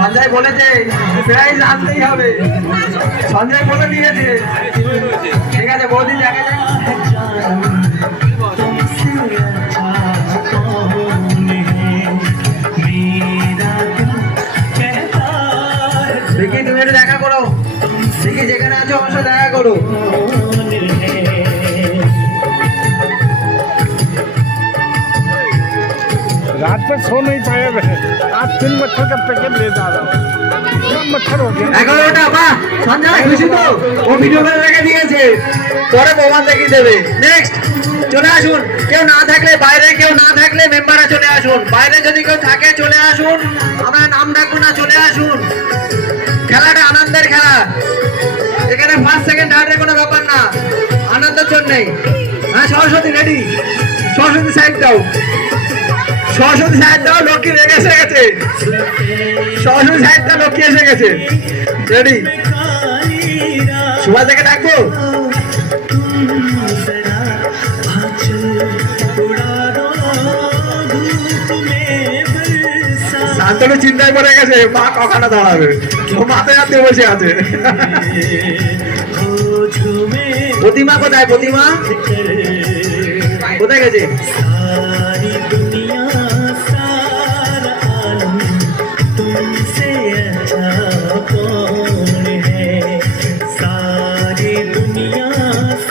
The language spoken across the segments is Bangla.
সঞ্জয় বলেছে প্রাইজ আনতেই হবে, সঞ্জয় বলে দিয়েছে। ঠিক আছে বৌদি, দেখা যাক। দেখি তুমি একটু দেখা করো, দেখি যেখানে আছো আমার সাথে দেখা করো। रात में सो नहीं पाए वे, आज 3 मच्छर का पैकेट ले जा रहा हूँ। मच्छर हो गया 11টা। বাহ সঞ্জয় খুশি তো? ও ভিডিও করে রেখে দিয়েছে, পরে প্রমাণ দেখিয়ে দেবে। নেক্সট চলে আসুন, কেউ না থাকলে বাইরে, কেউ না থাকলে মেম্বাররা চলে আসুন। বাইরে যদি কেউ থাকে চলে আসুন, আমরা নাম ডাকবো না, চলে আসুন। খেলাটা আনন্দের খেলা, এখানে ফার্স্ট সেকেন্ড থার্ডের কোনো ব্যাপার না, আনন্দের জন্যই। হ্যাঁ সরস্বতী রেডি, সরস্বতী সাইড দাও, সরস্বতী সাইড দাও, লক্ষ্মী রেগে এসে গেছে, সরস্বতী সাইড দাও, লক্ষ্মী এসে গেছে। রেডি, সুভাষ থেকে ডাকবো। শান্তনু চিন্তায় পড়ে গেছে, মা কখানা দাঁড়াবে, ও মাথায় হাত দিয়ে বসে আছে। প্রতিমা কোথায়? প্রতিমা কোথায় গেছে?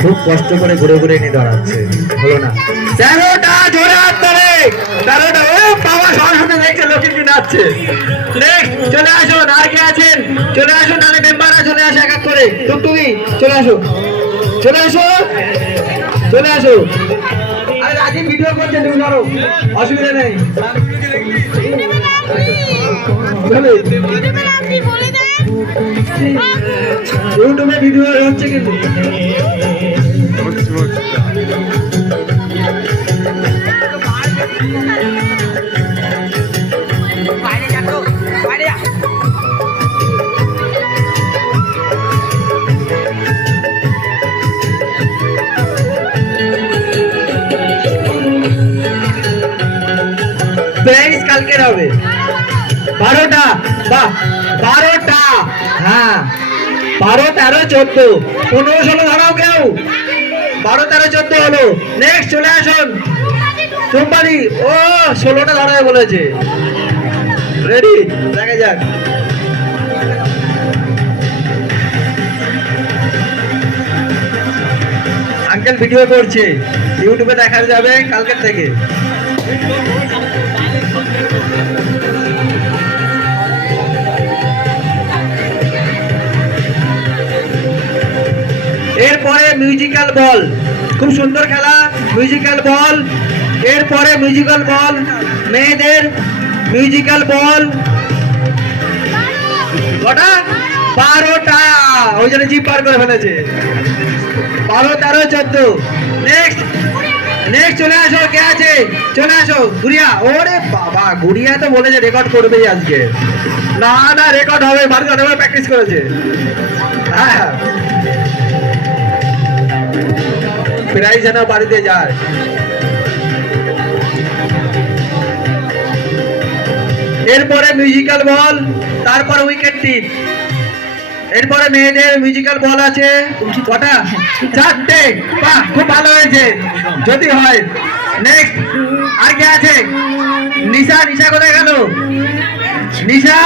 খুব কষ্ট করে ঘুরে ঘুরে নিয়ে দাঁড়াচ্ছে, হলো না। 13টা জোরে হাত ধরে, 13টা। ও বাবা, সরস্বতী দেখছে লক্ষ্মী নাচছে। নেক্সট চলে আসুন, আর কে আছেন চলে আসুন, নাহলে মেম্বাররা চলে আসে এক এক করে। টুকটুকি চলে আসো, চলে আসো, চলে আসো। আরে রাজীব ভিডিও করছে, তুমি ধরো, অসুবিধা নেই। ইউটিউবে ভিডিও হচ্ছে কিন্তু। প্রাইস কালকের হবে 12টা। বাহ 12টা, হ্যাঁ 12, 13, 14, 15, 16 ধরাও কেউ। 12, 13, 14 হলো। নেক্সট চলে আসুন চুম্পালি। ও 16টা ধরায় বলেছে। রেডি, দেখা যাক। আঙ্কেল ভিডিও করছে, ইউটিউবে দেখা যাবে কালকের থেকে। এরপরে মিউজিক্যাল বল, খুব সুন্দর খেলা, মিউজিক্যাল বল। এরপরে মিউজিক্যাল বল, মেয়েদের মিউজিক্যাল বল। কটা? 12টা, ওই জন্য জিপ পার করে ফেলেছে। 12, 13, 14। নেক্সট, নেক্সট চলে আসো, কে আছে চলে আসো। গুড়িয়া, ওরে বাবা, গুড়িয়া তো বলেছে রেকর্ড করবেই আজকে। না না, রেকর্ড হবে, বাড়িতে অনেকবার প্র্যাকটিস করেছে। হ্যাঁ, প্রাইজ যেন বাড়িতে যায়। এরপরে মিউজিক্যাল বল, তারপর উইকেট টিপ। এরপরে মেয়েদের মিউজিক্যাল বল আছে কটা? 4টে। বাহ, খুব ভালো হয়েছে যদি হয়। নেক্সট আর কে আছে? নিশা, নিশা কোথায় গেল? নিশা।